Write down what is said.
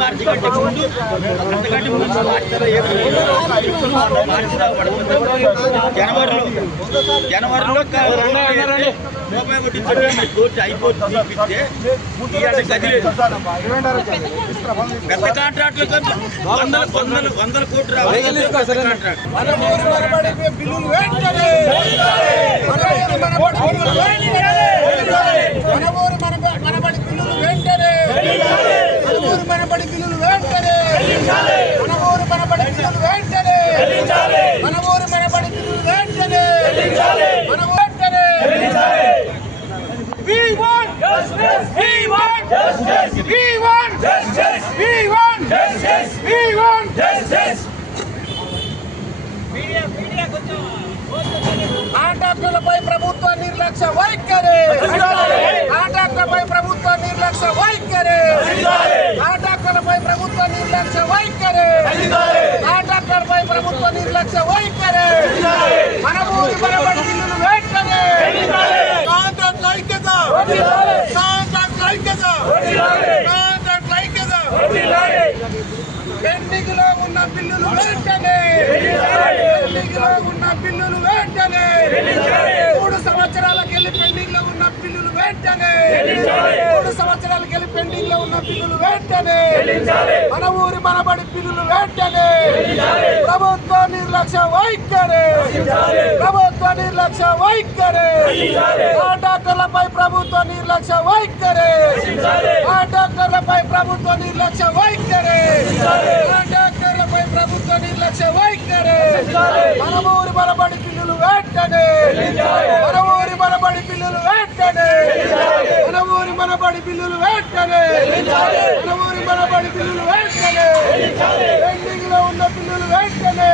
మార్చి కంటే ముందు అంతకంటే ముందు జనవరిలో రూపాయి కొట్టించండి కోర్టు అయిపోతుంది ఇప్పిస్తే గదిలేదు పెద్ద కాంట్రాక్టులకు వందల కోట్లు రావాలి. We want justice. We want justice. We want justice. We want justice. We want justice. కాంట్రాక్టులపై ప్రభుత్వ నిర్లక్ష్య వైఖరి. కాంట్రాక్టులపై ప్రభుత్వ నిర్లక్ష్య వైఖరి. కాంట్రాక్టులపై ప్రభుత్వ నిర్లక్ష్య వైఖరి. కాంట్రాక్టులపై ప్రభుత్వ నిర్లక్ష్య వైఖరి. మన ఊరి మనబడి బిల్లులు వెంటనే. కాంట్రాక్టుల ఐక్యత. కాంట్రాక్టుల ఐక్యత. కాంట్రాక్టుల ఐక్యత. పెండింగ్ లో ఉన్న బిల్లులు వెంటనే. పెండింగ్ లో ఉన్న బిల్లులు వెంటనే. 3 సంవత్సరాలకెళ్ళి పెండింగ్ లో ఉన్న బిల్లులు వెంటనే. 3 సంవత్సరాలకెళ్ళి పెండింగ్ లో ఉన్న బిల్లులు వెంటనే. మన ఊరి మనబడి బిల్లులు వెంటనే. ప్రభుత్వ నిర్లక్ష్య వైఖరి. ప్రభుత్వ నిర్లక్ష్య వైఖరి. కాంట్రాక్టర్లపై ప్రభుత్వ నిర్లక్ష్య వైఖరి. కాంట్రాక్టర్లపై ప్రభుత్వ నిర్లక్ష్య వైఖరి. కాంట్రాక్టర్లపై ప్రభుత్వ నిర్లక్ష్య వైఖరి. మన ఊరి మనబడి బిల్లులు వెంటనే. మన ఊరి మనబడి బిల్లులు వెంటనే. మన ఊరి మనబడి బిల్లులు వెంటనే. మన ఊరి మనబడి బిల్లులు వెంటనే. పెండింగ్ లో ఉన్న బిల్లులు వెంటనే.